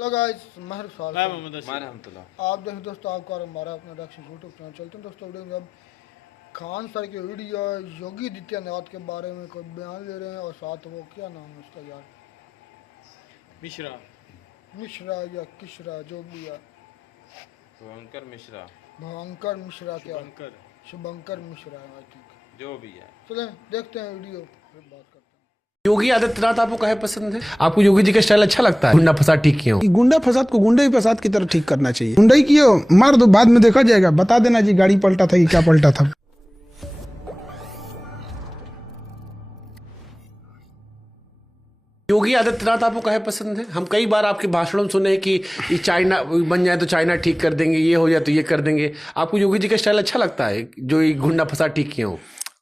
Hello guys, महर साल मैं मोहम्मद अशरफ। आप देखें दोस्तों, आपका और हमारा अपना रिएक्शन यूट्यूब चैनल चलते हैं दोस्तों। वीडियो में अब खान सर की वीडियो योगी आदित्यनाथ के बारे में कोई बयान ले रहे हैं और साथ वो क्या नाम है उसका यार, मिश्रा मिश्रा या किशरा जो भी है, भयंकर मिश्रा, भयंकर मिश्रा क्या, शुभंकर शुभंकर मिश्रा है आई थिंक। जो भी है। चलें देखते हैं वीडियो, फिर बात करते हैं। योगी आदित्यनाथ आपको कहे पसंद है? आपको योगी जी का स्टाइल अच्छा लगता है? गुंडा फसाद ठीक क्यों? गुंडा फसाद को गुंडा ही फसाद की तरह ठीक करना चाहिए। गुंडाई कियो मार दो, बाद में देखा जाएगा। बता देना जी गाड़ी पलटा था कि क्या पलटा था। योगी आदित्यनाथ आपको कहे पसंद है? हम कई बार आपके भाषणों में सुने कि ये चाइना बन जाए तो चाइना ठीक कर देंगे, ये हो जाए तो ये कर देंगे। आपको योगी जी का स्टाइल अच्छा लगता है जो ये गुंडा फसाद ठीक क्यों?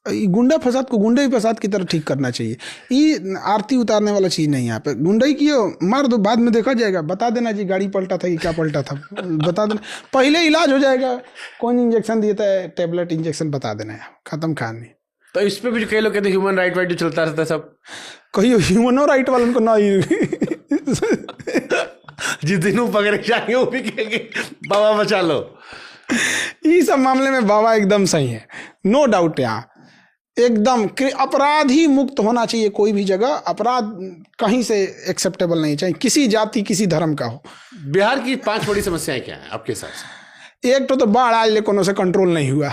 गुंडा फसाद को गुंडा ही फसाद की तरह ठीक करना चाहिए। ये आरती उतारने वाला चीज नहीं। यहाँ पे गुंडाई कियो मार दो, बाद में देखा जाएगा। बता देना जी गाड़ी पलटा था कि क्या पलटा था। बता देना, पहले इलाज हो जाएगा। कौन इंजेक्शन दिया था, टेबलेट इंजेक्शन बता देना है, खत्म कहानी। तो इस पे भी कई लोग कहते हैं ह्यूमन राइट वाइट जो चलता रहता है सब, कहियो ह्यूमनो राइट वालों को ना जिस दिन वो पकड़े जाएंगे वो भी कहेंगे बाबा बचा लो। ये सब मामले में बाबा एकदम सही है, नो डाउट। यहाँ एकदम अपराध ही मुक्त होना चाहिए। कोई भी जगह अपराध कहीं से एक्सेप्टेबल नहीं चाहिए, किसी जाति किसी धर्म का हो। बिहार की 5 बड़ी समस्याएं क्या है आपके हिसाब से? एक तो बाढ़ आज ले कोनो से कंट्रोल नहीं हुआ।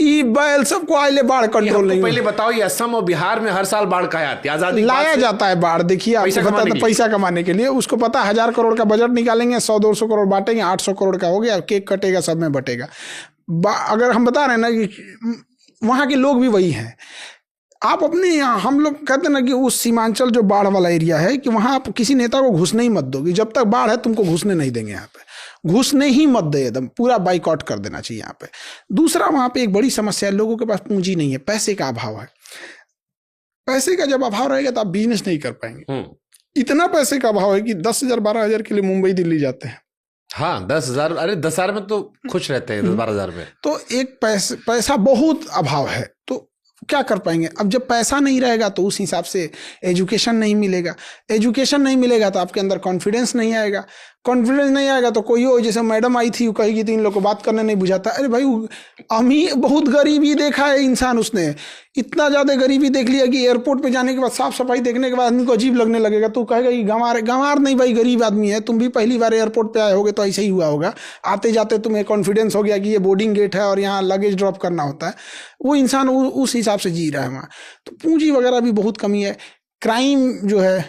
ई बैल सबको आज ले बाढ़ कंट्रोल नहीं हुआ। पहले बताओ, ये असम और बिहार में हर साल बाढ़ कहाँ आती है? आजादी लाया जाता है बाढ़। देखिए आपको पता था, पैसा कमाने के लिए। उसको पता 1000 करोड़ का बजट निकालेंगे, 100-200 करोड़ बांटेंगे, 800 करोड़ का हो गया, केक कटेगा, सब में बटेगा। अगर हम बता रहे हैं ना कि वहाँ के लोग भी वही हैं। आप अपने यहाँ, हम लोग कहते हैं ना कि उस सीमांचल जो बाढ़ वाला एरिया है, कि वहाँ आप किसी नेता को घुसने ही मत दोगे। जब तक बाढ़ है तुमको घुसने नहीं देंगे। यहाँ पे घुसने ही मत दे, एकदम पूरा बाइकआउट कर देना चाहिए यहाँ पे। दूसरा, वहाँ पे एक बड़ी समस्या है, लोगों के पास पूंजी नहीं है, पैसे का अभाव है। पैसे का जब अभाव रहेगा तो आप बिजनेस नहीं कर पाएंगे। इतना पैसे का अभाव है कि 10,000 12,000 के लिए मुंबई दिल्ली जाते हैं। हाँ, 10,000, अरे 10,000 में तो खुश रहते हैं, 12,000 में तो एक पैसा बहुत अभाव है। तो क्या कर पाएंगे? अब जब पैसा नहीं रहेगा तो उस हिसाब से एजुकेशन नहीं मिलेगा। एजुकेशन नहीं मिलेगा तो आपके अंदर कॉन्फिडेंस नहीं आएगा। कॉन्फिडेंस नहीं आएगा तो कोई हो, जैसे मैडम आई थी, वो कहेगी तो इन लोग को बात करने नहीं बुझाता। अरे भाई, अमीर बहुत गरीबी देखा है इंसान, उसने इतना ज़्यादा गरीबी देख लिया कि एयरपोर्ट पे जाने के बाद, साफ सफाई देखने के बाद आदमी को अजीब लगने लगेगा। तो कहेगा कि गंवार गंवार नहीं भाई, गरीब आदमी है। तुम भी पहली बार एयरपोर्ट पे आए होगे तो ऐसे ही हुआ होगा। आते जाते तुम्हें कॉन्फिडेंस हो गया कि ये बोर्डिंग गेट है और यहाँ लगेज ड्रॉप करना होता है। वो इंसान उस हिसाब से जी रहा है वहाँ। तो पूंजी वगैरह भी बहुत कमी है। क्राइम जो है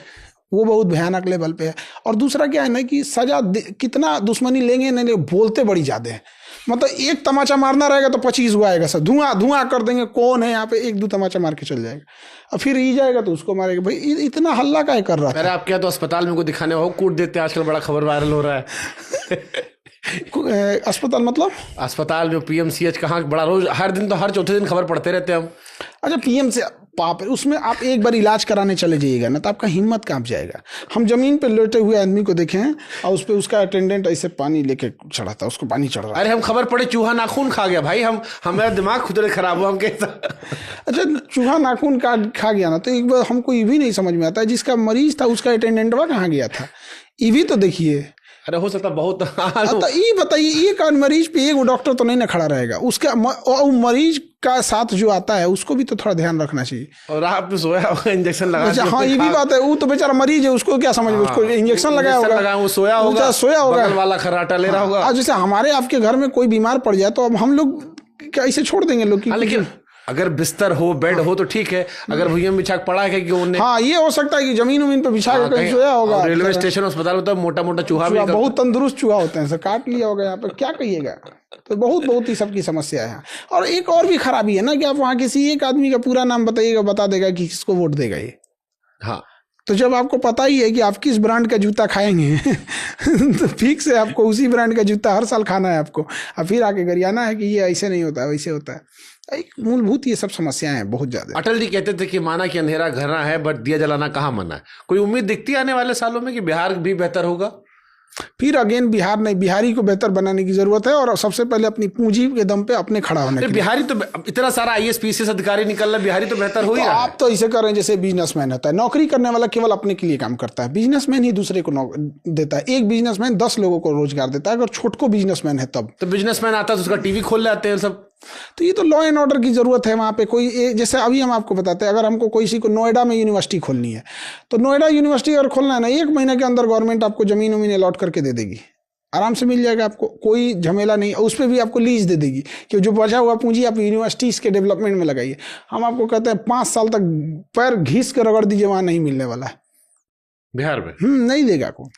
वो बहुत भयानक लेवल पे है। और दूसरा क्या है ना कि सजा कितना दुश्मनी लेंगे नहीं, बोलते बड़ी ज़्यादा है। मतलब एक तमाचा मारना रहेगा तो 25 हुआ आएगा, सब धुआं धुआं कर देंगे। कौन है यहाँ पे, 1-2 तमाचा मार के चल जाएगा, और फिर ई जाएगा तो उसको मारेगा। भाई इतना हल्ला काहे कर रहा अरे आप क्या तो अस्पताल में को दिखाने हो, कूट देते हैं आजकल, बड़ा खबर वायरल हो रहा है। अस्पताल मतलब अस्पताल जो PMCH कहाँ, बड़ा रोज हर दिन तो हर चौथे दिन खबर पढ़ते रहते हैं हम। अच्छा, PM से पाप, उसमें आप एक बार इलाज कराने चले जाइएगा ना तो आपका हिम्मत कांप जाएगा। हम जमीन पे लेटे हुए आदमी को देखे हैं और उस पे उसका अटेंडेंट ऐसे पानी लेके चढ़ा था, उसको पानी चढ़ रहा। अरे हम खबर पढ़े चूहा नाखून खा गया भाई, हमारा दिमाग खुद खराब हुआ हम कैसा। अच्छा, चूहा नाखून खा गया ना तो एक बार हमको ये भी नहीं समझ में आता है, जिसका मरीज था उसका अटेंडेंटवा कहाँ गया था, ये भी तो देखिए। अरे हो सकता बहुत। तो ये बताइए, एक मरीज पे एक डॉक्टर तो नहीं ना खड़ा रहेगा, उसका मरीज का साथ जो आता है उसको भी तो थोड़ा ध्यान रखना चाहिए। और आप पे सोया होगा, इंजेक्शन लगा। अच्छा हाँ, ये भी बात है। वो तो बेचारा मरीज है, उसको क्या समझ में, उसको इंजेक्शन लगाया होगा, वो सोया होगा, बगल वाला खर्राटा ले रहा होगा। जैसे हमारे आपके घर में कोई बीमार पड़ जाए तो अब हम लोग कैसे छोड़ देंगे लोग की? लेकिन अगर बिस्तर हो, बेड हो तो ठीक है। अगर भुइयां बिछा के पड़ा है कि उन्हें, हाँ ये हो सकता है कि जमीन उमीन पे बिछा के कहीं सोया होगा। रेलवे स्टेशन अस्पताल में तो मोटा मोटा चूहा भी, बहुत तंदुरुस्त चूहा होते हैं, सर काट लिया होगा यहाँ पे, क्या कहिएगा। तो बहुत ही सबकी समस्या है। और एक और भी खराबी है ना कि आप वहाँ किसी एक आदमी का पूरा नाम बताइएगा, बता देगा कि किसको वोट देगा ये। हाँ, तो जब आपको पता ही है कि आप किस ब्रांड का जूता खाएंगे तो फिक्स है आपको उसी ब्रांड का जूता हर साल खाना है आपको, और फिर आके गरियाना है कि ये ऐसे नहीं होता है, वैसे होता है। एक मूलभूत ये सब समस्याएं हैं बहुत ज्यादा। अटल जी कहते थे कि माना कि अंधेरा घना है बट दिया जलाना कहाँ मना है। कोई उम्मीद दिखती है आने वाले सालों में कि बिहार भी बेहतर होगा? फिर अगेन बिहार नहीं, बिहारी को बेहतर बनाने की जरूरत है और सबसे पहले अपनी पूंजी के दम पे अपने खड़ा होने के लिए। बिहारी तो इतना सारा IAS PCS अधिकारी निकल रहा है, बिहारी तो बेहतर हो ही रहा है। आप तो ऐसे कर रहे हैं जैसे बिजनेसमैन होता है, नौकरी करने वाला केवल अपने के लिए काम करता है, बिजनेसमैन ही दूसरे को देता है। एक बिजनेसमैन 10 लोगों को रोजगार देता है, अगर छोटको बिजनेसमैन है तब। तो बिजनेसमैन आता है तो उसका टीवी खोल लेते हैं सब। तो ये तो लॉ एंड ऑर्डर की जरूरत है वहाँ पे। कोई जैसे अभी हम आपको बताते हैं, अगर हमको किसी को नोएडा में यूनिवर्सिटी खोलनी है, तो नोएडा यूनिवर्सिटी अगर खोलना है ना, 1 महीने के अंदर गवर्नमेंट आपको जमीन उमीन अलॉट करके दे देगी, आराम से मिल जाएगा आपको, कोई झमेला नहीं। उस पर भी आपको लीज दे देगी कि जो बचा हुआ पूंजी आप यूनिवर्सिटीज़ के डेवलपमेंट में लगाइए। हम आपको कहते हैं 5 साल तक पैर घिस कर रगड़ दीजिए, वहाँ नहीं मिलने वाला है बिहार में। नहीं देगा कोई,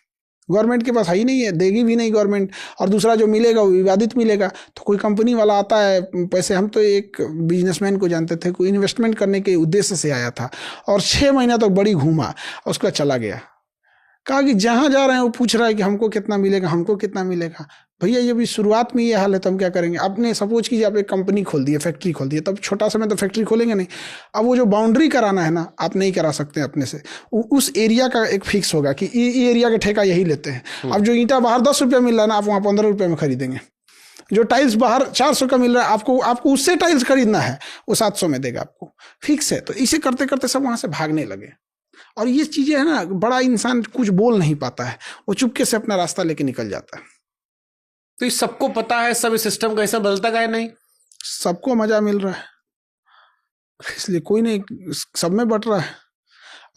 गवर्नमेंट के पास है ही नहीं है, देगी भी नहीं गवर्नमेंट। और दूसरा जो मिलेगा वो विवादित मिलेगा। तो कोई कंपनी वाला आता है पैसे, हम तो एक बिजनेसमैन को जानते थे, कोई इन्वेस्टमेंट करने के उद्देश्य से आया था और 6 महीना तक बड़ी घूमा, उसके बाद चला गया। कहा कि जहाँ जा रहे हैं वो पूछ रहा है कि हमको कितना मिलेगा, हमको कितना मिलेगा। भैया ये भी शुरुआत में ये हाल है तो हम क्या करेंगे। आपने सपोज कीजिए आप एक कंपनी खोल दी है, फैक्ट्री खोल दी है, तब छोटा सा में तो फैक्ट्री खोलेंगे नहीं। अब वो जो बाउंड्री कराना है ना, आप नहीं करा सकते अपने से, उस एरिया का एक फिक्स होगा कि ये एरिया का ठेका यही लेते हैं। अब जो ईंटा बाहर 10 रुपये मिल रहा है ना, आप वहाँ 15 रुपये में खरीदेंगे। जो टाइल्स बाहर 400 का मिल रहा है, आपको उससे टाइल्स खरीदना है, वो 700 में देगा आपको, फिक्स है। तो इसे करते करते सब वहाँ से भागने लगे। और ये चीज़ें है ना, बड़ा इंसान कुछ बोल नहीं पाता है, वो चुपके से अपना रास्ता लेके निकल जाता है। तो ये सबको पता है, सब इस सिस्टम का हिस्सा बदलता का है नहीं, सबको मजा मिल रहा है, इसलिए कोई नहीं, सब में बट रहा है।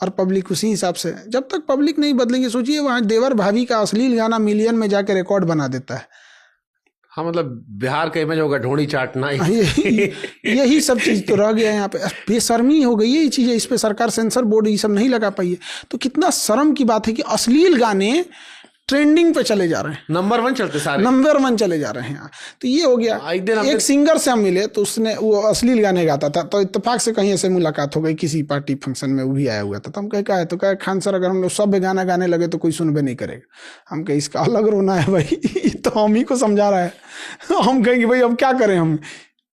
और पब्लिक उसी हिसाब से, जब तक पब्लिक नहीं बदलेंगे, सोचिए वहाँ देवर भाभी का अश्लील गाना मिलियन में जाके रिकॉर्ड बना देता है। हाँ, मतलब बिहार का इमेज होगा ढोड़ी चाटना। यही सब चीज तो रह गया है यहाँ पे, बेशर्मी हो गई है ये चीजें। इस पे सरकार सेंसर बोर्ड ये सब नहीं लगा पाई है। तो कितना शर्म की बात है कि अश्लील गाने ट्रेंडिंग पे चले जा रहे हैं, नंबर 1 चलते सारे, नंबर 1 चले जा रहे हैं। तो ये हो गया। एक सिंगर से हम मिले तो उसने वो अश्लील गाने गाता था, तो इत्तेफाक से कहीं ऐसे मुलाकात हो गई किसी पार्टी फंक्शन में, वो भी आया हुआ था। तो हम कहा है, तो कहा खान सर अगर हम लोग सब गाना गाने लगे तो कोई सुनबे नहीं करेगा। हम कहे इसका अलग रोना है भाई, तो हम ही को समझा रहा है। हम कहेंगे भाई अब क्या करें, हम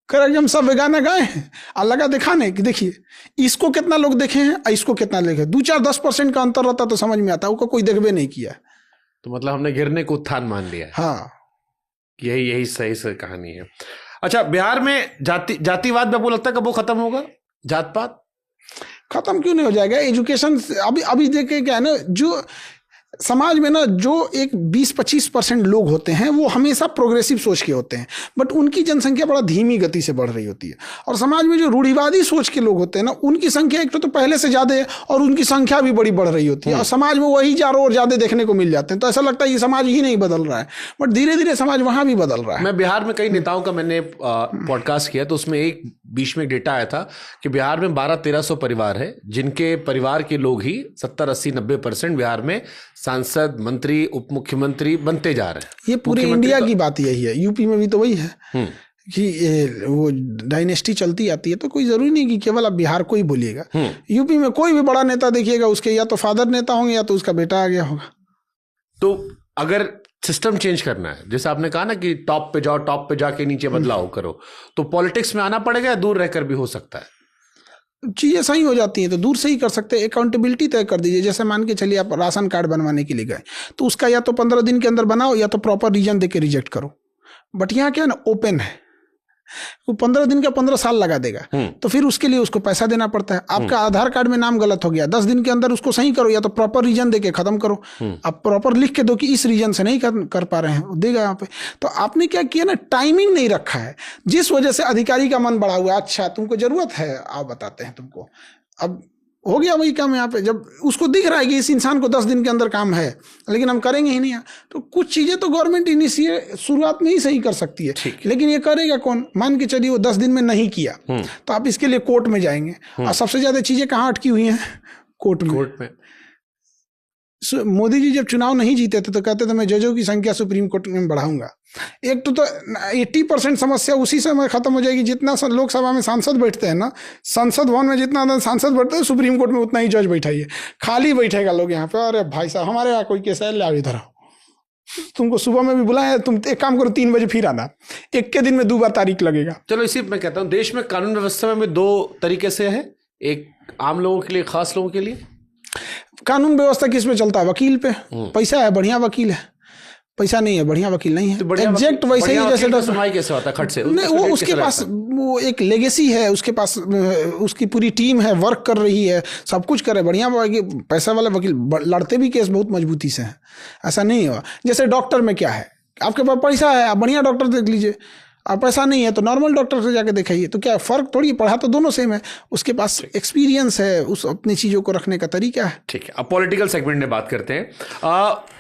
करें कि हम सब गाना गाए हैं और लगा दिखाने कि देखिए इसको कितना लोग देखे हैं, इसको कितना देखे। 2-4-10% का अंतर रहता तो समझ में आता, वो कोई देखबे नहीं किया। तो मतलब हमने गिरने को उत्थान मान लिया है। हाँ, यही सही से कहानी है। अच्छा, बिहार में जातिवाद में आपको लगता है कब वो खत्म होगा? जात पात खत्म क्यों नहीं हो जाएगा? एजुकेशन अभी देखे क्या है ना, जो समाज में ना जो एक 20-25% लोग होते हैं वो हमेशा प्रोग्रेसिव सोच के होते हैं, बट उनकी जनसंख्या बड़ा धीमी गति से बढ़ रही होती है। और समाज में जो रूढ़िवादी सोच के लोग होते हैं ना, उनकी संख्या एक तो पहले से ज़्यादा है और उनकी संख्या भी बड़ी बढ़ रही होती है। और समाज में वही चारों ओर ज़्यादा देखने को मिल जाते हैं। तो ऐसा लगता है कि समाज ही नहीं बदल रहा है, बट धीरे धीरे समाज वहाँ भी बदल रहा है। मैं बिहार में कई नेताओं का मैंने पॉडकास्ट किया, तो उसमें एक बीच में डेटा आया था कि बिहार में 1200-1300 परिवार है जिनके परिवार के लोग ही 70-80-90% बिहार में सांसद, मंत्री, उप मुख्यमंत्री बनते जा रहे हैं। ये पूरे इंडिया की बात यही है। यूपी में भी तो वही है कि वो डायनेस्टी चलती आती है। तो कोई जरूरी नहीं कि केवल आप बिहार को ही बोलिएगा। यूपी में कोई भी बड़ा नेता देखिएगा, उसके या तो फादर नेता होंगे या तो उसका बेटा आ गया होगा। तो अगर सिस्टम चेंज करना है, जैसे आपने कहा ना कि टॉप पे जाओ, टॉप पे जाके नीचे बदलाव करो, तो पॉलिटिक्स में आना पड़ेगा या दूर रहकर भी हो सकता है? चीज़ें सही हो जाती हैं तो दूर से ही कर सकते हैं। अकाउंटेबिलिटी तय कर दीजिए। जैसे मान के चलिए आप राशन कार्ड बनवाने के लिए गए, तो उसका या तो 15 दिन के अंदर बनाओ या तो प्रॉपर रीजन दे के रिजेक्ट करो। बट यहाँ क्या है ना, ओपन है, वो 15 दिन का 15 साल लगा देगा, तो फिर उसके लिए उसको पैसा देना पड़ता है। आपका आधार कार्ड में नाम गलत हो गया, 10 दिन के अंदर उसको सही करो या तो प्रॉपर रीजन देके खत्म करो। आप प्रॉपर लिख के दो कि इस रीजन से नहीं कर पा रहे हैं, देगा यहाँ पे। तो आपने क्या किया ना, टाइमिंग नहीं रखा है, जिस वजह से अधिकारी का मन बढ़ा हुआ है। अच्छा तुमको जरूरत है, आप बताते हैं तुमको, अब हो गया वही काम यहाँ पे। जब उसको दिख रहा है कि इस इंसान को 10 दिन के अंदर काम है, लेकिन हम करेंगे ही नहीं, तो कुछ चीज़ें तो गवर्नमेंट इनिशिएट शुरुआत में ही सही कर सकती है, लेकिन ये करेगा कौन? मान के चलिए वो 10 दिन में नहीं किया, तो आप इसके लिए कोर्ट में जाएंगे। और सबसे ज़्यादा चीज़ें कहाँ अटकी हुई हैं? कोर्ट में। मोदी जी जब चुनाव नहीं जीते थे तो कहते थे मैं जजों की संख्या सुप्रीम कोर्ट में बढ़ाऊंगा। एक तो 80% समस्या उसी समय खत्म हो जाएगी जितना लोकसभा में सांसद बैठते हैं ना, संसद भवन में जितना सांसद बैठते हैं सुप्रीम कोर्ट में उतना ही जज बैठाइए, खाली बैठेगा लोग यहाँ पे। अरे भाई साहब हमारे यहाँ कोई केस है, ले आओ इधर आओ, तुमको सुबह में भी बुलाया, तुम एक काम करो 3 बजे फिर आना, एक के दिन में 2 बार तारीख लगेगा। चलो इसी मैं कहता हूँ, देश में कानून व्यवस्था में 2 तरीके से है, एक आम लोगों के लिए, खास लोगों के लिए। कानून व्यवस्था किस पे चलता है? वकील पे। पैसा है, बढ़िया वकील है, पैसा नहीं है, बढ़िया वकील नहीं है, तो बढ़िया एग्जैक्ट वकील- वैसे ही बढ़िया जैसे वकील का डॉक्टर सुनवाई कैसे होता है खट से? नहीं, वो उसका उसके कैसे पास रहता है? वो एक लेगेसी है, उसके पास उसकी पूरी टीम है, वर्क कर रही है, सब कुछ कर रहे हैं, बढ़िया पैसा वाला वकील लड़ते भी केस बहुत मजबूती से हैं, ऐसा नहीं हुआ। जैसे डॉक्टर में क्या है, आपके पास पैसा है, आप बढ़िया डॉक्टर देख लीजिए, आप पैसा नहीं है तो नॉर्मल डॉक्टर से जाके दिखाइए, तो क्या फ़र्क थोड़ी, पढ़ा तो दोनों सेम है, उसके पास एक्सपीरियंस है, उस अपनी चीज़ों को रखने का तरीका है। ठीक है, अब पॉलिटिकल सेगमेंट में बात करते हैं।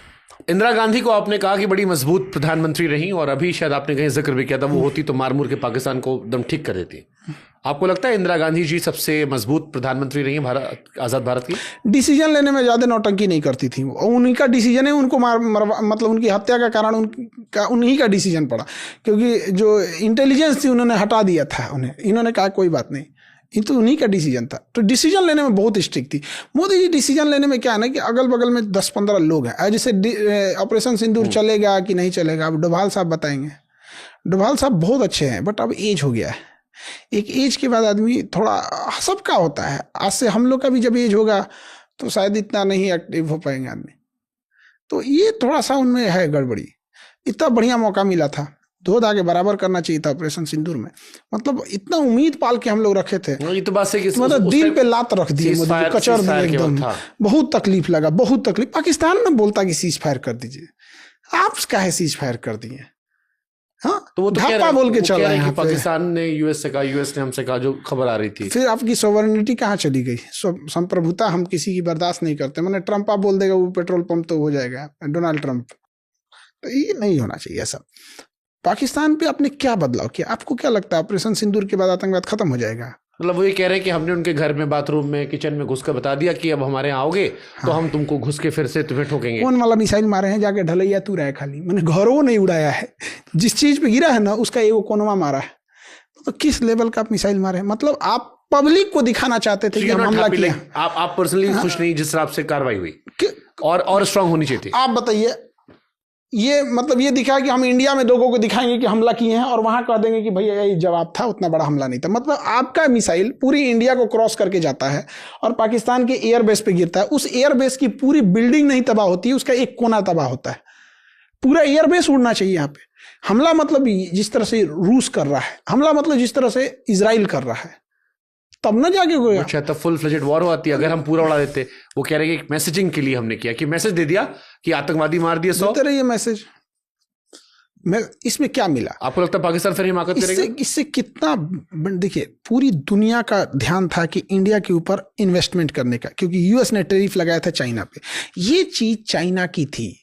इंदिरा गांधी को आपने कहा कि बड़ी मजबूत प्रधानमंत्री रही, और अभी शायद आपने कहीं जिक्र भी किया था, वो होती तो मार-मुर के पाकिस्तान को एकदम ठीक कर देती। आपको लगता है इंदिरा गांधी जी सबसे मजबूत प्रधानमंत्री रही हैं भारत, आज़ाद भारत की? डिसीजन लेने में ज़्यादा नौटंकी नहीं करती थी, और उन्हीं का डिसीजन है, उनको मतलब उनकी हत्या का कारण उन्हीं का डिसीजन पड़ा, क्योंकि जो इंटेलिजेंस थी उन्होंने हटा दिया था उन्हें, इन्होंने कहा कोई बात नहीं, ये तो उन्हीं का डिसीजन था। तो डिसीजन लेने में बहुत स्ट्रिक्ट थी मोदी जी। डिसीजन लेने में क्या है ना कि अगल बगल में 10-15 लोग हैं, जैसे ऑपरेशन सिंदूर चलेगा कि नहीं चलेगा, अब डोभाल साहब बताएंगे। डोभाल साहब बहुत अच्छे हैं, बट अब एज हो गया है, एक एज के बाद आदमी थोड़ा, सबका होता है, आज से हम लोग का भी जब एज होगा तो शायद इतना नहीं एक्टिव हो पाएंगे आदमी, तो ये थोड़ा सा उनमें है गड़बड़ी। इतना बढ़िया मौका मिला था, दो धागे बराबर करना चाहिए था ऑपरेशन सिंदूर में, मतलब इतना उम्मीद पाल के हम लोग रखे थे, ये तो बात है कि मतलब दिल पे लात रख दी मोदी जी, कचर दिए एकदम, बहुत तकलीफ लगा, बहुत तकलीफ। पाकिस्तान में बोलता कि सीज फायर कर दीजिए, आप काहे सीज फायर कर दिए? हाँ, तो वो तो कह धापा बोल के चल रहे हैं पाकिस्तान ने यूएस से कहा, यूएस ने हमसे कहा, जो खबर आ रही थी। फिर आपकी सोवरेनिटी कहाँ चली गई? संप्रभुता हम किसी की बर्दाश्त नहीं करते, मैंने ट्रम्प आप बोल देगा वो पेट्रोल पंप तो हो जाएगा, डोनाल्ड ट्रम्प, तो ये नहीं होना चाहिए ऐसा। पाकिस्तान पे आपने क्या बदलाव किया? आपको क्या लगता है ऑपरेशन सिंदूर के बाद आतंकवाद खत्म हो जाएगा? मतलब वो ये कह रहे हैं कि हमने उनके घर में, बाथरूम में, किचन में घुसकर बता दिया कि अब हमारे यहाँ आओगे तो हम तुमको घुस के फिर से तुम्हें ठोकेंगे। कौन वाला मिसाइल मारे हैं? जाके ढलैया तू रहा है खाली, मैंने घरों नहीं उड़ाया है, जिस चीज पे गिरा है ना उसका एगो कोनवा मारा है, तो किस लेवल का आप मिसाइल मारे हैं? मतलब आप पब्लिक को दिखाना चाहते थे कि हम हमला किया। आप पर्सनली खुश नहीं जिस तरह से कार्रवाई हुई, और स्ट्रांग होनी चाहिए थी? आप बताइए, ये मतलब ये दिखा कि हम इंडिया में लोगों को दिखाएंगे कि हमला किए हैं, और वहां कह देंगे कि भैया ये जवाब था, उतना बड़ा हमला नहीं था। मतलब आपका मिसाइल पूरी इंडिया को क्रॉस करके जाता है और पाकिस्तान के एयरबेस पे गिरता है, उस एयरबेस की पूरी बिल्डिंग नहीं तबाह होती, उसका एक कोना तबाह होता है, पूरा एयरबेस उड़ना चाहिए यहाँ पे। हमला मतलब जिस तरह से रूस कर रहा है, हमला मतलब जिस तरह से इजराइल कर रहा है, तब ना जाके कोई। अच्छा, तब फुल फ्लेजेड वॉर होती अगर हम पूरा उड़ा देते। वो कह रहे हैं कि मैसेजिंग के लिए हमने किया, कि मैसेज दे दिया कि आतंकवादी मार दिए 100। देते रहिए मैसेज, मैं इसमें क्या मिला? आपको लगता है पाकिस्तान फिर हिमाकत करेगा? इससे कितना, देखिए पूरी दुनिया का ध्यान था कि इंडिया के ऊपर इन्वेस्टमेंट करने का, क्योंकि यूएस ने टैरिफ लगाया था चाइना पे, ये चीज चाइना की थी,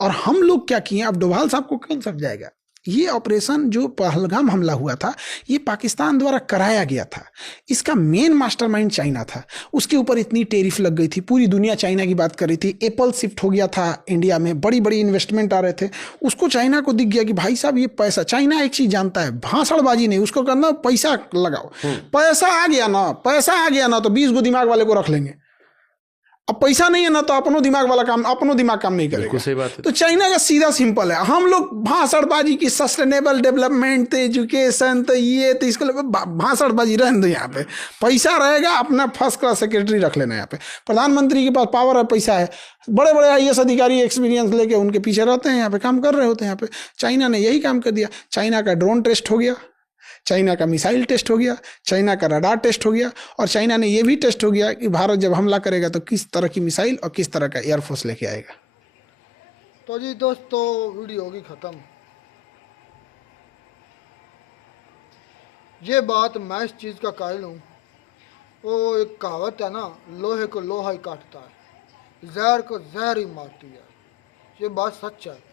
और हम लोग क्या किए? अब डोभाल साहब को कौन समझाएगा? ये ऑपरेशन जो पहलगाम हमला हुआ था, ये पाकिस्तान द्वारा कराया गया था, इसका मेन मास्टरमाइंड चाइना था, उसके ऊपर इतनी टैरिफ लग गई थी, पूरी दुनिया चाइना की बात कर रही थी, एप्पल शिफ्ट हो गया था इंडिया में, बड़ी बड़ी इन्वेस्टमेंट आ रहे थे, उसको चाइना को दिख गया कि भाई साहब ये पैसा, चाइना एक चीज जानता है, भाषणबाजी नहीं, उसको करना पैसा लगाओ, पैसा आ गया ना तो 20 गो दिमाग वाले को रख लेंगे, अब पैसा नहीं है ना तो अपनो दिमाग काम नहीं करेगा। सही बात है। तो चाइना का सीधा सिंपल है, हम लोग भाषणबाजी की, सस्टेनेबल डेवलपमेंट, एजुकेशन, तो ये तो इसको भाषणबाजी रहने दो, यहाँ पे पैसा रहेगा, अपना फर्स्ट क्लास सेक्रेटरी रख लेना। यहाँ पे प्रधानमंत्री के पास पावर है, पैसा है, बड़े बड़े IAS अधिकारी एक्सपीरियंस लेके उनके पीछे रहते हैं, यहाँ पे काम कर रहे होते हैं। यहाँ पे चाइना ने यही काम कर दिया, चाइना का ड्रोन टेस्ट हो गया, चाइना का मिसाइल टेस्ट हो गया, चाइना का रडार टेस्ट हो गया, और चाइना ने यह भी टेस्ट हो गया कि भारत जब हमला करेगा तो किस तरह की मिसाइल और किस तरह का एयरफोर्स लेके आएगा। तो जी दोस्तों, वीडियो होगी ख़त्म। ये बात मैं इस चीज़ का कायल हूँ, वो एक कहावत है ना, लोहे को लोहा ही काटता है, जहर को जहर ही मारती है। ये बात सच है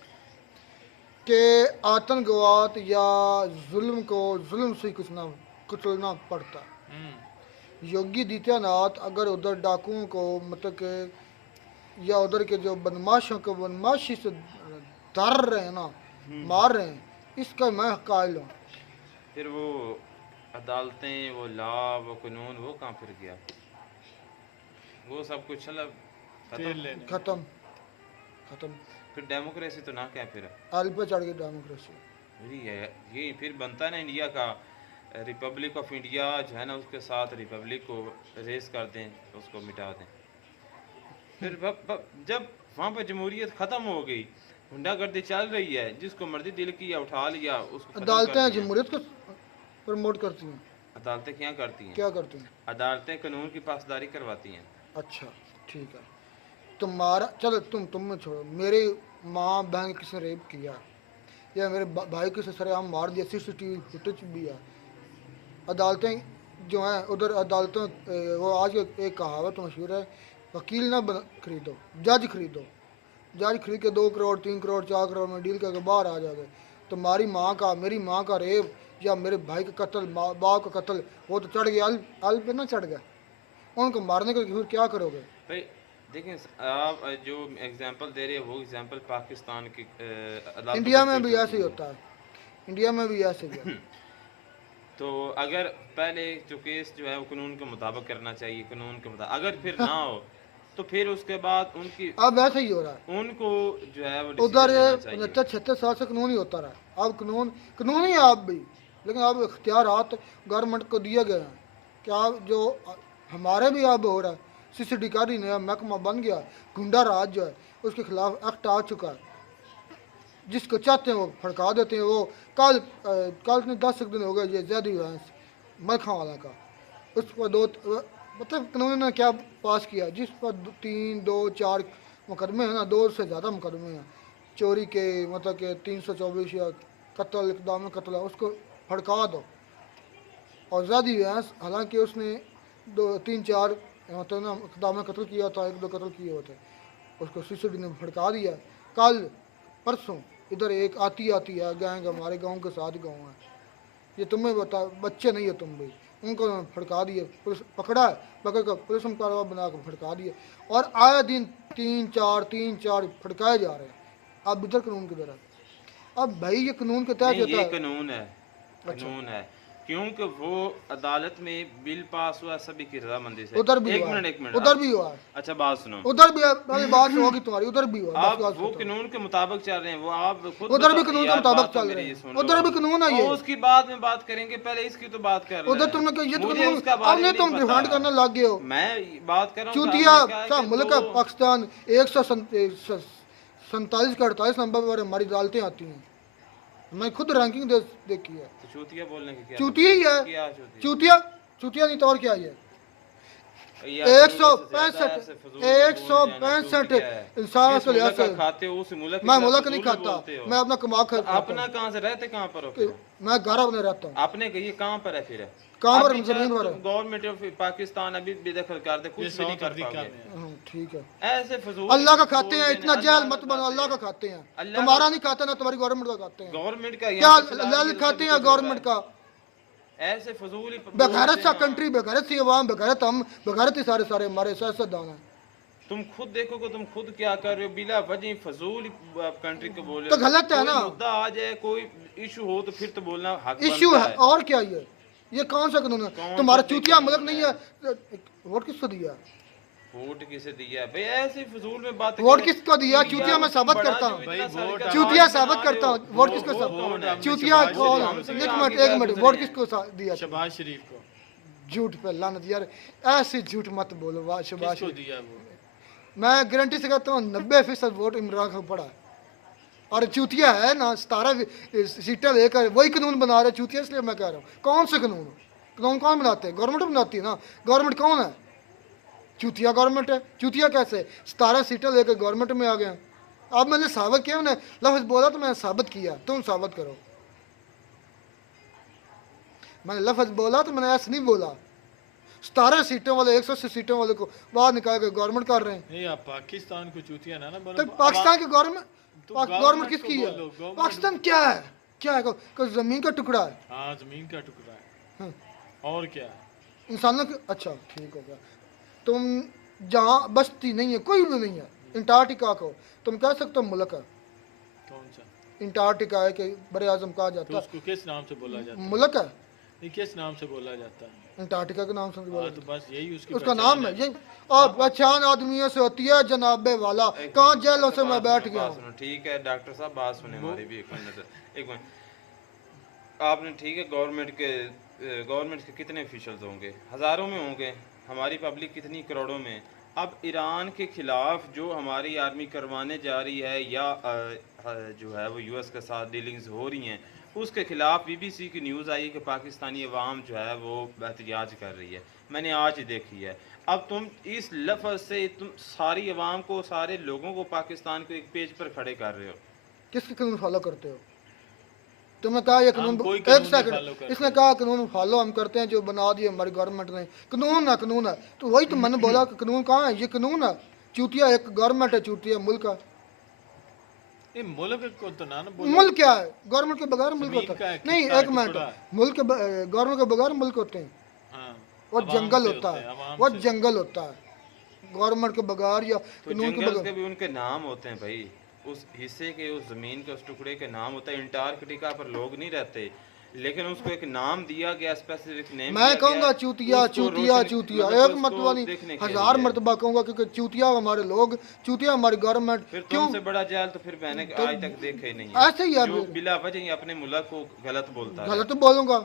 कि आतंकवाद या जुल्म को जुल्म से कुचलना पड़ता है। योगी आदित्यनाथ अगर उधर डाकुओं को, मतलब के या उधर के जो बदमाशों को बदमाशी से धर रहे हैं ना, मार रहे हैं, इसका मैं कायल हूँ। फिर वो अदालतें, वो लॉ, वो कानून, वो कहाँ फिर गया? वो सब कुछ खत्म। फिर डेमोक्रेसी तो ना क्या फिर आल पे चढ़ गई डेमोक्रेसी। ये फिर बनता है ना इंडिया का, रिपब्लिक ऑफ इंडिया जो है ना, उसके साथ रिपब्लिक को रेस कर दें, उसको मिटा दें। फिर जब वहाँ पर जमहूरियत ख़त्म हो गई, गुंडागर्दी चल रही है, जिसको मर्जी दिल किया उठा लिया, उसको खत्म कर अदालतें दिया। जमहूरियत को प्रमोट करती हैं, अदालतें क्या करती हैं? क्या करती हैं? अदालतें कानून की पासदारी करवाती हैं। अच्छा ठीक है, तुम्हारा चलो तुम में छोड़ो, मेरी माँ बहन किसी ने रेप किया या मेरे भाई किसी सरेआम मार दिया, CCTV फुटेज भी है। अदालतें जो हैं उधर अदालतों वो आज एक कहावत मशहूर है, वकील ना खरीदो, जज खरीदो। जज खरीद के 2 करोड़ 3 करोड़ 4 करोड़ में डील करके बाहर आ जाओगे। तुम्हारी माँ का, मेरी माँ का रेप या मेरे भाई का कत्ल, बाप का कत्ल, वो तो चढ़ गया अल पे ना चढ़ गया, उनको मारने के फिर क्या करोगे? भाई देखें, आप जो एग्जांपल दे रहे हैं वो एग्जांपल पाकिस्तान की अदालतों इंडिया को में fit भी ऐसे ही होती होता है, इंडिया में भी ऐसे ही है। तो अगर पहले जो केस जो है वो कानून के मुताबिक करना चाहिए, कानून के मुताबिक, अगर फिर ना हो तो फिर उसके बाद उनकी अब ऐसे ही हो रहा है। उनको जो है वो उधर decision लेना चाहिए। 56 साल से कानून ही होता रहा, अब कानून ही है आप भी, लेकिन अब इख्तियारात गवर्नमेंट को दिए गए हैं कि आप जो हमारे भी अब हो रहा है, CCD कारी नया महकमा बन गया, गुंडा राज जो है उसके खिलाफ एक्ट आ चुका है, जिसको चाहते हैं वो फड़का देते हैं। वो कल ने 10 दिन हो गए ये जैदी मलखा वाला का, उस पर 2 मतलब कानून ने क्या पास किया, जिस पर 3 2 4 मुकदमे हैं ना, 2 से ज़्यादा मुकदमे हैं चोरी के, मतलब कि 324 या कत्ल, इक़दाम कत्ल है, उसको फड़का दो। और ज़्यादी भैंस हालांकि उसने 2 3 4 मतलब ना इक़दाम कत्ल किया था, 1 2 कत्ल किए होते, उसको CCD ने फड़का दिया। कल परसों इधर एक आती है गैंग, हमारे गांव के साथ गांव है, ये तुम्हें बता, बच्चे नहीं है तुम भी, उनको फड़का दिए, पुलिस पकड़ा है, पकड़ कर पुलिस मुकदमा बना कर फड़का दिए, और आए दिन 3 4 फड़काए जा रहे हैं। अब इधर कानून किधर है? अब भाई ये कानून के तहत नहीं, होता ये है। कानून है, कानून है, क्योंकि वो अदालत में बिल पास हुआ सभी की रजामंदी से। उधर भी एक हुआ है, मिनट उधर भी हुआ है, अच्छा बात सुनो, उधर भी अभी बात होगी तुम्हारी, उधर भी हुआ है, आप बस बात वो सुनो। कानून के मुताबिक चल रहे हैं, वो आप खुद उधर भी बताओ कानून के यार, मुताबिक बात तो चल मेरी रहे हैं, सुन लो। उधर भी कानून है ये। वो उसकी बाद में बात करेंगे, पहले इसकी तो बात कर उधर रहे तुमने कहा ये तो मुझे कानून, उसका बारे अब नहीं में तुम नहीं डिफेंड पता। करने लग गए हो। मैं बात कर रहा हूँ, चूतिया आपने कहा है सा कि मुल्क है पाकिस्तान, 147 का 48 नंबर पर हमारी अदालतें आती हैं, मैं खुद रैंकिंग देखी है। तो चूतिया बोलने की क्या चूतिया ही है, क्या चूतिया? चूतिया नहीं तो और क्या है? यार, 165 इंसान जिस के लिहाज मुल्क का से खाते हो उस मुल्क के मैं खिलाफ मुल्क नहीं फजूल खाता, बोलते हो। मैं अपना कमा तो खाता अपना कहाँ से रहते, कहाँ पर हो फिर? मैं घर अपने रहता हूँ। आपने कही कहाँ पर है फिर? कहाँ पर? जमीन पर है। गवर्नमेंट ऑफ पाकिस्तान अभी बेदखल कर दे, कुछ भी नहीं कर पाओगे। ठीक है, ऐसे फजूल अल्लाह का खाते हैं, बोल इतना देना, जहल अल्लाह मत का बनो, खाते अल्लाह हैं। का खाते हैं, अल्लाह तुम्हारा का- नहीं खाते ना, तुम्हारी गवर्नमेंट का खाते हैं। गवर्नमेंट का क्या यहाँ पे चला लल रही है, खाते सभी हैं कुछ गवर्नमेंट हो रहा का? है। ऐसे फजूल ही बेगैरत सा बोलते हैं। कंट्री, बेगैरत सी अवाम, बेगैरत हम, बेगैरत ही सारे हमारे सियासतदान हैं। तुम खुद देखो कि तुम खुद क्या कर रहे हो, बिला वजह फजूल कंट्री को बोल रहे तो हो। गलत है कोई ना। मुद्दा आ जाए, कोई इशू हो तो फिर तो बोलना हक इश्यू बनता है और क्या? ये कौन सा कानून है? कौन तुम्हारा सा चूतिया कानून मुल्क नहीं है, है? वोट किसको दिया? वोट किसे दिया है भाई? ऐसे फजूल में बात वोट करो। किसको दिया? तुम चूतिया यार मैं साबित बड़ा करता जो हूँ। इतना सारे का चूतिया बात साबित बना करता हूँ, रहे हो, वोट किसको वो कौन है? चूतिया कौन? हमसे एक आगे मिनट, क्या गुजरे वोट हैं? किसको दिया? शहबाज शरीफ को झूठ पे लानत यार, ऐसे झूठ मत बोलो। शहबाज किसको दिया वो? मैं गारंटी से कहता हूँ 90% वोट इमरान खान पड़ा है, और चूतिया है ना, 17 सीटें लेकर वही कानून बना रहे चूतिया, इसलिए मैं कह रहा हूँ। कौन से कानून कौन बनाते हैं? गवर्नमेंट बनाती है ना। गवर्नमेंट कौन है? चूतिया गवर्नमेंट है। चूतिया कैसे? 17 सीटें लेकर गवर्नमेंट में आ गए हैं। अब मैंने साबित किया, मैंने लफ्ज बोला तो मैंने साबित किया, तुम साबित करो। मैंने लफ्ज बोला तो मैंने ऐसे नहीं बोला। 17 सीटों वाले 180 सीटों वाले को बाहर निकाल के गवर्नमेंट कर रहे हैं। नहीं, आप पाकिस्तान को चूतिया ना बोलो। तो पाकिस्तान की गवर्नमेंट, तो गवर्नमेंट गवर्नमेंट किसकी को है? बोलो, गवर्नमेंट- पाकिस्तान क्या है? क्या है? कोई जमीन का टुकड़ा है? हाँ, जमीन का टुकड़ा है। हाँ। और क्या? इंसानों के, अच्छा ठीक हो गया। तुम जहाँ बस्ती नहीं है, कोई भी नहीं है, अंटार्कटिका को तुम कह सकते हो मुल्क है? कौन सा? अंटार्कटिका है कि बड़े आजम कहा तो जाता है, उसको किस नाम से बोला जाता है? मुल्क है। ये किस नाम से बोला जाता है? अंटार्कटिका के नाम से हाँ, बोला तो बस यही उसकी उसका पहचान नाम है ये। और पहचान आदमियों से होती है जनाबे वाला, कहाँ जेलों से मैं बैठ गया हूँ। ठीक है डॉक्टर साहब, बात सुने हमारी भी। एक मिनट, आपने ठीक है, गवर्नमेंट के कितने ऑफिशियल्स होंगे? हज़ारों में होंगे। हमारी पब्लिक कितनी करोड़ों में। अब ईरान के खिलाफ जो हमारी आर्मी करवाने जा रही है, या जो है वो यूएस के साथ डीलिंग्स हो रही हैं, उसके खिलाफ बीबीसी की न्यूज़ आई कि पाकिस्तानी अवाम जो है वो एहतजाज कर रही है। मैंने आज ही देखी है। अब तुम इस लफ्ज़ से तुम सारी अवाम को, सारे लोगों को, पाकिस्तान को एक पेज पर खड़े कर रहे हो। किसके कानून फॉलो करते हो? तुमने कहा ये कानून, कोई एक कानून नहीं follow सेकंड, करते। इसने कहा कानून फॉलो हम करते हैं जो बना दिए हमारी गवर्नमेंट ने। कानून है तो वही तो मैंने बोला कि कानून कहाँ है? ये कानून है। चूतिया एक गवर्नमेंट है, चूतिया मुल्क है। ये मुल्क को तो ना बोलो। मुल्क क्या है? गवर्नमेंट के बगैर मुल्क जमीन होता का है? है, नहीं, कितना एक मिनट, टुकड़ा है। मुल्क गवर्नमेंट के बगैर मुल्क होते हैं? हाँ, वो अवाम जंगल से होता होते हैं, है, अवाम वो से। जंगल होता है। गवर्नमेंट के बगैर या तो कानून के जंगल बगैर के भी उनके नाम होते हैं भाई, उस हिस्से के, उस जमीन के, उस टुकड़े के नाम होता है। अंटार्कटिका पर लोग नहीं रहते, लेकिन उसको एक नाम दिया गया, स्पेसिफिक नेम मैं दिया कहूंगा गया, चूतिया उसको चूतिया रोशनी- चूतिया, मतलब एक उसको मरतबा नहीं, देखने के 1000 लिए। मरतबा कहूंगा, क्योंकि चूतिया हमारे लोग, चूतिया हमारी गवर्नमेंट। फिर क्यों? तुमसे बड़ा जाल तो फिर मैंने तो आज तक देखे ही नहीं है। ऐसे ही यार, जो बिला वजह ही अपने मुल्क को गलत बोलता है। गलत बोलूंगा।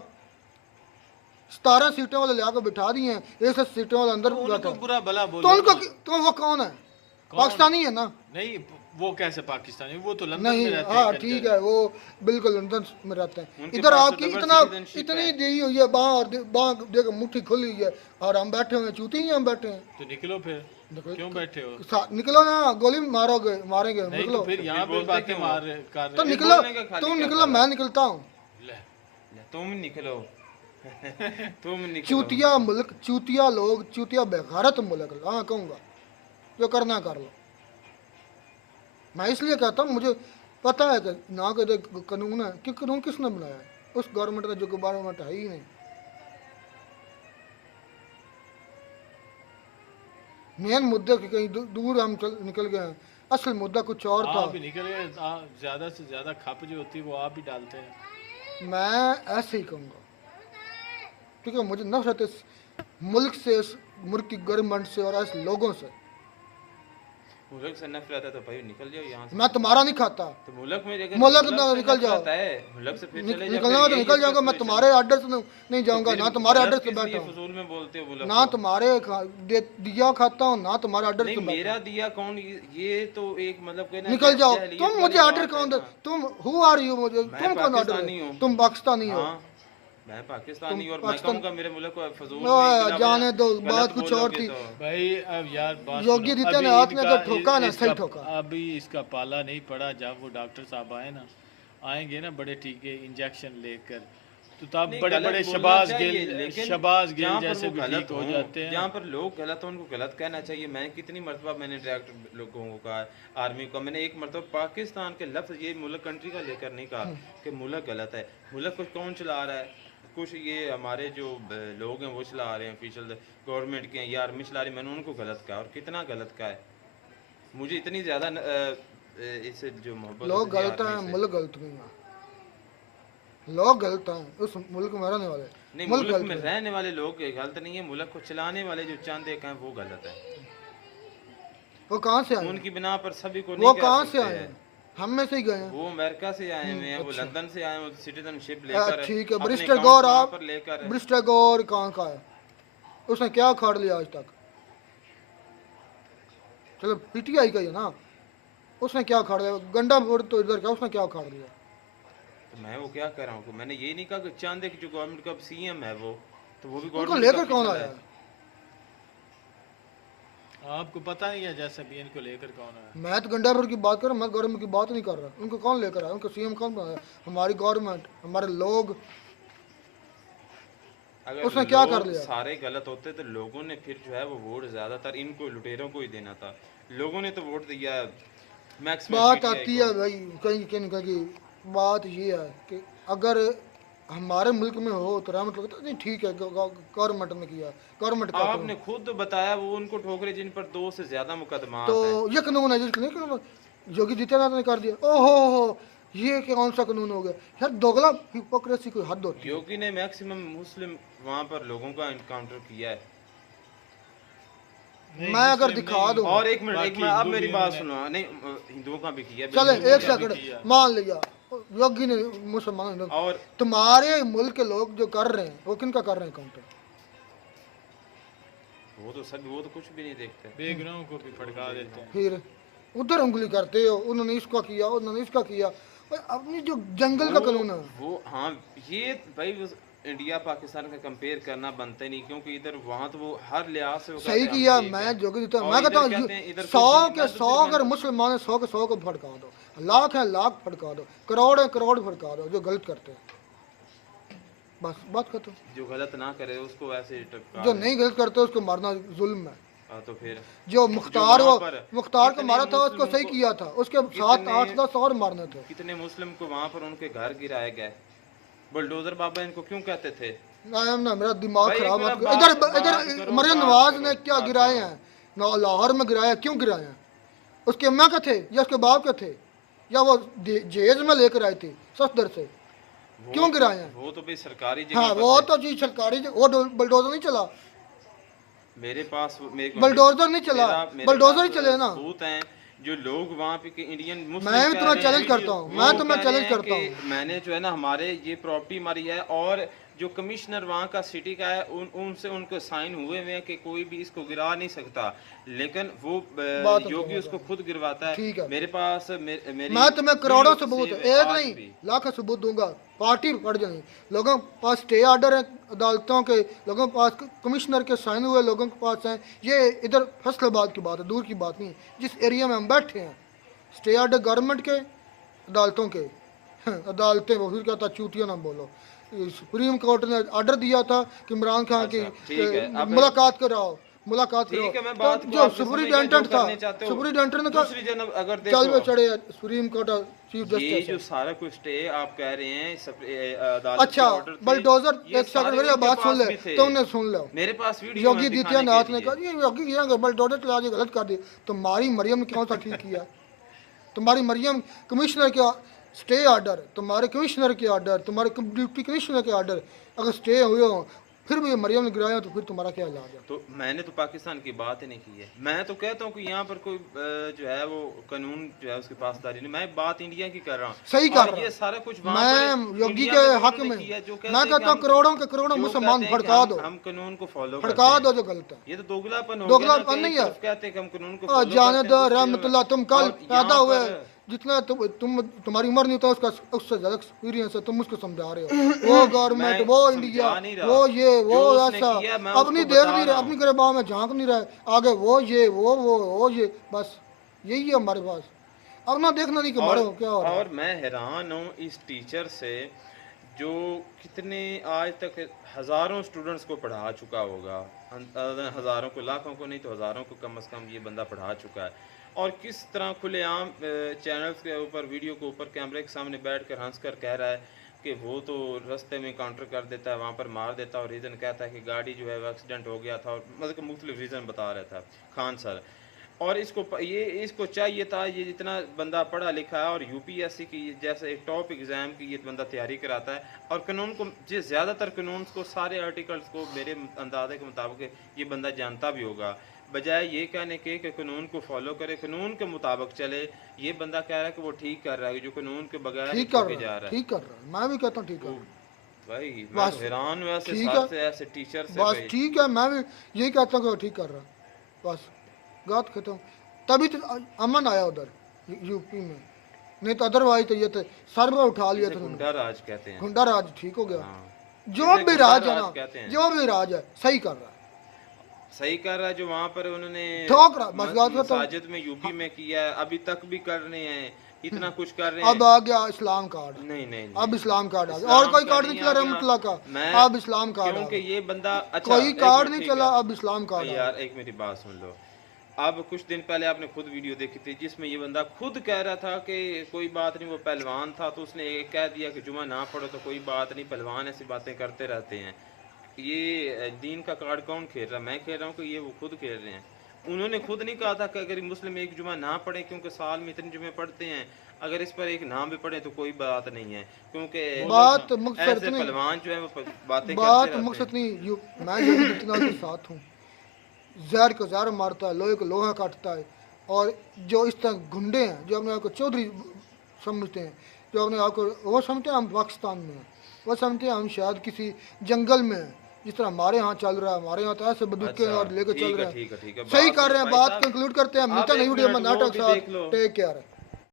17 सीटों वाले लाकर बिठा दिए हैं, 61 सीटों वाले अंदर तो बैठा उनको है। बुरा भला बोलो तो उनको ना। तो वो कौन है? कौन? पाकिस्तानी है ना? नहीं, वो कैसे पाकिस्तानी? वो तो लंदन नहीं, में रहते हाँ हैं। ठीक है, वो बिल्कुल लंदन में रहते हैं। उनके इधर पास तो आपकी डबल इतना सिटीजनशिप इतनी है। दी हुई है, बाँ देखो मुट्ठी खुली हुई है, और हम बैठे हुए हैं, चूती ही हम बैठे हैं। तो निकलो फिर, निकलो। क्यों बैठे हो? निकलो ना, गोली मारोगे, मारेंगे, नहीं निकलो। तो फिर यहाँ पे बोलते बातें क्यों हो? मार कर तो रहे निकलो, बोलने का खाली तुम क्या निकलो, मतलब? मैं निकलता हूँ। ले। तुम निकलो तुम निकलो। चूतिया मुल्क, चूतिया लोग, चूतिया बेगैरत मुल्क, हाँ कहूँगा, जो करना कर लो। मैं इसलिए कहता हूँ, मुझे पता है कि ना के कानून है, कि कानून किसने बनाया है? उस गवर्नमेंट ने, जो गवर्नमेंट है ही नहीं। मेन मुद्दे के कहीं दूर हम निकल गए हैं। असल मुद्दा कुछ और था। आप ही निकल गए। ज्यादा से ज्यादा खप जो होती है वो आप ही डालते हैं। मैं ऐसे ही कहूँगा, क्योंकि मुझे नफरत इस मुल्क से, इस मुल्क की गवर्नमेंट से और ऐसे लोगों से। मुल्क से नफरत है तो भाई निकल जाओ यहाँ से। मैं तुम्हारा नहीं खाता। तो मुल्क में अगर मुल्क से ना निकल जाओ। नफरत है, मुल्क से फिर चले जाओ। निकलना हो तो निकल जाऊंगा। मैं तुम्हारे एड्रेस से नहीं जाऊंगा, ना तुम्हारे एड्रेस से बैठा हूँ, फजूल में बोलते हो मुल्क ना को। तुम्हारे दिया खाता हूँ, ना तुम्हारे एड्रेस नहीं से बैठा मेरा दिया कौन, ये तो एक मतलब कहना हूँ। निकल जाओ। जहलियत तुम वाली मुझे बात ऑर्डर है कौन दे? ना। तुम हु आर यू? मुझे मैं तुम कौन ऑर्डर? पाकिस्तानी हूँ। तुम पाकिस्तानी हो। हाँ, मैं पाकिस्तानी और मैं पाकिस्तान- कहूँगा मेरे मुल्क को फजूल में ओए, बिला जाने वजह दो, गलत बात कुछ और बोलोगे थी। तो। भाई अब यार बात योगी सुनो। आदित्यनाथ अभी ने इनका- जो ठोका ना, इसका- सही ठोका। अभी इसका पाला नहीं पड़ा। जब वो डॉक्टर साहब आएंगे ना बड़े टीके इंजेक्शन लेकर, तो तब नहीं, बड़े गलत बड़े बोलना शबाज चाहिए, गिल, लेकिन शबाज गिल जहाँ पर जैसे वो भी गलत ठीक हो हों, जाते हैं। जहाँ पर लोग गलत हो उनको गलत कहना चाहिए। मैं कितनी मरतबा मैंने डायरेक्ट लोगों को कहा, आर्मी को मैंने एक मरतबा पाकिस्तान के लफ्ज़ ये मुल्क कंट्री का लेकर नहीं कहा कि मुल्क गलत है। मुल्क को कौन चला रहा है? कुछ ये हमारे जो लोग हैं वो चला रहे हैं, ऑफिशियल गवर्नमेंट के हैं या आर्मी चला रही है। मैंने उनको गलत कहा, और कितना गलत कहा है। मुझे इतनी ज़्यादा इससे जो मोहब्बत लोग होती थी गलत आर्मी हैं, से। मुल्क गलत नहीं है। लोग गलत हैं, उस मुल्क में रहने वाले। नहीं, मुल्क मुल्क गलत में है। रहने वाले लोग गलत नहीं है, मुल्क को चलाने वाले जो चंद एक हैं वो गलत है। वो कहाँ से आए? उनकी बिना पर सभी को वो नहीं कह कहाँ से सकते आए हैं। हैं? हम में से ही गए हैं। वो अमेरिका से आए हुए हैं, वो अच्छा। लंदन से आए हैं, वो सिटीजनशिप लेकर ठीक है, अपने ब्रिस्टर account गौर, वहाँ आप पर लेकर ब्रिस्टर गौर कहाँ का है? उसने क्या उखाड़ लिया आज तक? चलो पीटीआई का ही है ना, उसने क्या उखाड़ लिया? गंडा बोर्ड तो इधर का, उसने क्या उखाड़ लिया? तो मैं वो क्या कह रहा हूँ, मैंने ये नहीं कहा कि चंद एक जो गवर्नमेंट का सीएम है वो, तो वो भी उनको गवर्नमेंट लेकर का कौन official आया है। है? आपको पता नहीं है जैसे भी इनको लेकर कौन है? मैं तो गंडा बोर्ड की बात कर रहा हूँ, मैं गवर्नमेंट की बात नहीं कर रहा। उनको कौन लेकर आया? उनको सीएम कौन बनाया? हमारी गवर्नमेंट, हमारे लोग। अगर उसने क्या लोग कर लिया? सारे गलत होते तो लोगों ने फिर जो है वो वोट ज्यादातर इनको लुटेरों को ही देना था। लोगों ने तो वोट दिया मैक्सिमम। बात आती है भाई कहीं कहीं कहीं, बात ये है कि अगर हमारे मुल्क में हो तो रहमत लगता है, नहीं ठीक है, गवर्नमेंट ने किया, गवर्नमेंट का आपने खुद तो बताया वो उनको ठोकरे जिन पर 2 से ज्यादा मुकदमा तो है। ये कानून है जिसको नहीं कानून योगी आदित्यनाथ ने कर दिया। ओहो, ये कौन सा कानून हो गया यार? दोगला हिपोक्रेसी कोई हद होती है। योगी ने मैक्सिमम मुस्लिम वहाँ पर लोगों का इनकाउंटर किया है। नहीं, मैं अगर मुस्लिम दिखा नहीं। दूं, और एक मिनट बाकी अब हिंदू मेरी भी बात उन्होंने- सुनो। नहीं, हिंदुओं का भी किया, चले हिंदुओं एक का भी सेकंड किया। मान लिया योगी ने, मुसलमान ने। और तुम्हारे मुल्क के लोग जो कर रहे हैं वो किनका कर रहे हैं काउंटर? वो तो कुछ भी नहीं देखते। बेगुनाहों को भी फटका देते हैं। फिर उधर उंगली करते हो, उन्होंने इसका किया, उन्होंने इसका किया। भाई अपनी जो जंगल का कानून है, वो हाँ, ये भाई इंडिया पाकिस्तान का कंपेयर करना बनता ही नहीं, क्योंकि इधर वहाँ तो वो हर लिहाज से वो सही कहते हैं, किया। हम ठीक मैं हैं। जो देता और मैं कहता इधर हूँ कहते हैं, इधर 100 कुछ के नहीं, 100 अगर मुसलमान है 100 के 100 को भड़का दो, लाख है लाख भड़का दो, करोड़ है करोड़ भड़का दो जो गलत करते हैं, बस बात खत्म। जो गलत ना करे उसको ऐसे टपका जो दें। नहीं गलत करते उसको मारना जुल्म है। तो फिर जो मुख्तार वहाँ वो पर मुख्तार को कितने मारा था उसको मुस्लिमों सही को- किया था, उसके 7 8 10 और मारने थे। कितने मुस्लिम को वहाँ पर उनके घर गिराए गए, बुलडोजर बाबा इनको क्यों कहते थे? ना मेरा दिमाग भाई, खराब एक मत मेरा करो। इधर बात इधर करो, मरियम बात नवाज करो, ने क्या बात गिराए करो। हैं, लाहौर में गिराया, क्यों गिराए हैं? उसके अम्मा के थे या उसके बाप के थे, या वो जेज में लेकर आए थे सफदर से, क्यों गिराए हैं? वो तो भाई सरकारी जगह हाँ पर वो थे। तो जी सरकारी वो बुलडोजर नहीं चला, मेरे पास मेरे बुलडोजर नहीं चला, मेरे बुलडोजर ही पास चले ना। सबूत हैं जो लोग वहाँ पे के इंडियन मुस्लिम मैं भी कह तुम्हें रहे चैलेंज हैं, करता हूँ, वो मैं तुम्हें कह चैलेंज रहे हैं करता कि हूँ। मैंने जो है ना हमारे ये प्रॉपर्टी हमारी है, और जो कमिश्नर वहाँ का सिटी का है उनसे उनको साइन हुए हुए हैं कि कोई भी इसको गिरा नहीं सकता, लेकिन वो बात तो योगी उसको खुद गिरवाता ठीक है। है। मेरे पास मेरी मैं तुम्हें करोड़ों वीडियो सबूत, सेव है एक आज नहीं भी। लाख सबूत दूंगा, पार्टी पड़ जाएंगी। लोगों के पास स्टे ऑर्डर है अदालतों के, लोगों के पास कमिश्नर के साइन हुए लोगों के पास हैं। ये इधर फैसलाबाद की बात है, दूर की बात नहीं। जिस एरिया में हम बैठे हैं स्टे ऑर्डर गवर्नमेंट के, अदालतों के। अदालतें वो फिर कहता चूतिया ना बोलो। सुप्रीम कोर्ट ने ऑर्डर दिया था कि इमरान खान की अच्छा, ठीक है, अब- मुलाकात कराओ, मुलाकात ठीक है, कराओ। मैं बात तो को जो आपके समझ गया, सुपरिटेंडेंट जो था, करने चाहते हो। सुपरिटेंडेंट ने दूसरी कहा जनाब अगर चल वे देखो, चढ़े सुप्रीम कोर्ट चीफ ये जस्टिस जो है। सारा कुछ स्टे आप कह रहे हैं अदालत अच्छा के ऑर्डर थे, बलडोजर ये एक सेकंड सारे मेरी उनके बात सुन पास ले, भी थे। तो उन्हें सुन लो। मेरे पास वीडियो योगी है दिखाने आदित्यनाथ के ने लिए। कहा ये योगी ये बलडोजर चला के गलत कर दी, तुम्हारी मरियम ने कौन सा ठीक किया? तुम्हारी मरियम कमिश्नर के स्टे ऑर्डर, तुम्हारे कमिश्नर के ऑर्डर, तुम्हारे डिप्टी कमिश्नर के ऑर्डर अगर स्टे हुए हो, फिर भी मरियम ने गिराया, तो फिर तुम्हारा क्या इलाज है? तो मैंने तो पाकिस्तान की बात ही नहीं की है। मैं तो कहता हूँ कि यहाँ पर कोई जो है वो कानून जो है उसकी पासदारी नहीं, मैं बात इंडिया की कर रहा हूँ। सही कर और रहा ये हूँ। सारा कुछ वहाँ मैं पर योगी इंडिया के में हक उन्होंने में किया, जो कहते मैं हैं कि कहता हूँ हम- करोड़ों के करोड़ों जो मुसलमान कहते हैं कि भड़का दो, हम कानून को फॉलो भड़का दो जो गलत है। ये तो दोगलापन हो दोगलापन गया ना, कि नहीं एक है। तरफ कहते हैं कि हम कानून को और follow जाने करते दो हैं, दूसरी रहमतुल्लाह, तुम जगह- कल और पैदा यहाँ हुए, पर- जितना तुम तुम्हारी उम्र नहीं होता उसका उससे ज्यादा एक्सपीरियंस है, तुम उसको समझा रहे हो। वो गवर्नमेंट, मैं वो समझा इंडिया, नहीं रहा। वो ये वो जो उसने ऐसा, किया, मैं अपनी उसको देख बता नहीं रहे, रहा अपनी हूँ। गिरबान में झांक नहीं रहे, आगे वो ये वो ये, बस यही है हमारे पास। अब ना देखना नहीं कि मरो क्या हो रहा है। और मैं हैरान हूँ इस टीचर से जो कितने आज तक हज़ारों स्टूडेंट्स को पढ़ा चुका होगा, हज़ारों को, लाखों को नहीं तो हज़ारों को कम से कम ये बंदा पढ़ा चुका है। और किस तरह खुलेआम चैनल्स के ऊपर, वीडियो के ऊपर कैमरे के सामने बैठ कर हंस कर कह रहा है कि वो तो रास्ते में काउंटर कर देता है, वहाँ पर मार देता है, और रीज़न कहता है कि गाड़ी जो है वो एक्सीडेंट हो गया था, और मतलब मुख्तलिफ रीज़न बता रहा था खान सर। और इसको चाहिए था, ये जितना बंदा पढ़ा लिखा है और यूपीएससी की जैसे एक टॉप एग्ज़ाम की ये बंदा तैयारी कराता है, और कानून को जो ज़्यादातर कानून को, सारे आर्टिकल्स को मेरे अंदाजे के मुताबिक ये बंदा जानता भी होगा, बजाय ये कहने के कि कानून को फॉलो करे, कानून के मुताबिक चले। ये बंदा कह रहा है कि वो ठीक कर रहा है, जो कानून के बगैर ठीक ही कर ठोके जा रहा है, रहा है। ठीक कर रहा है, मैं भी कहता हूँ ठीक कर रहा है। भाई मैं बस, तो हैरान हूँ ऐसे ठीक साथ है। से ऐसे टीचर से बस भाई। ठीक है, मैं भी यही कहता हूँ कि वो ठीक कर रहा है, बस बात खत्म। तभी तो अमन आया उधर यूपी में, नहीं तो अदरवाइज तो ये तो सर में उठा लिया इसे था गुंडा राज कहते हैं। गुंडा राज ठीक हो गया। हाँ। जो इसे भी गुंडा राज है राज ना, कहते हैं। जो भी राज है सही कर रहा है, सही कर रहा है। जो वहाँ पर उन्होंने ठोक रहा, बस बात खत्म। मसाजिद में यूपी में किया है, अभी तक भी कर रहे हैं, इतना कुछ कर रहे हैं। अब आ गया इस्लाम कार्ड, नहीं नहीं नहीं। अब इस्लाम कार्ड आ गया, इस्लाम और कोई का कार्ड नहीं चला आ गया। रहमतुल्लाह का, मैं अब इस्लाम कार्ड आ क्योंकि गया। ये बंदा अच्छा, कोई एक कार्ड मिनट, नहीं ठीक चला, है। अब इस्लाम कार्ड आ यार गया। एक मेरी बात सुन लो। अब कुछ दिन पहले आपने खुद वीडियो देखी थी जिसमें ये बंदा खुद कह रहा था कि कोई बात नहीं, वो पहलवान था, तो उसने एक कह दिया कि जुमा ना पढ़ो तो कोई बात नहीं, पहलवान ऐसी बातें करते रहते हैं। ये दीन का कार्ड कौन खेल रहा है? मैं खेल रहा हूँ कि ये वो खुद खेल रहे हैं। उन्होंने खुद नहीं कहा था कि अगर मुस्लिम एक जुमा ना पढ़े, क्योंकि साल में इतने जुमे पढ़ते हैं, अगर इस पर एक नाम भी पढ़े तो कोई बात नहीं है, क्योंकि बात मकसद ऐसे नहीं, पहलवान जो है वो बातें बात करते रहते मकसद नहीं। मैं योगी आदित्यनाथ के साथ हूँ। जहर को जहर मारता है, लोहे को लोहा काटता है, और जो इस तरह गुंडे हैं जो अपने आप को चौधरी समझते हैं, जो अपने आप को वो समझते हैं हम पाकिस्तान में हैं, वो समझते हैं हम शायद किसी जंगल में हैं, जिस तरह हमारे यहाँ चल रहा है। हमारे यहाँ तो ऐसे बंदूकें अच्छा, और लेके ठीक चल है, रहे ठीक है, ठीक है। हैं। सही बात कर रहे हैं, भाई बात साहब, कंक्लूड करते हैं। आप मिलता एक नहीं वीडियो में मिनट वो नाटक भी साथ। देख लो। Take care.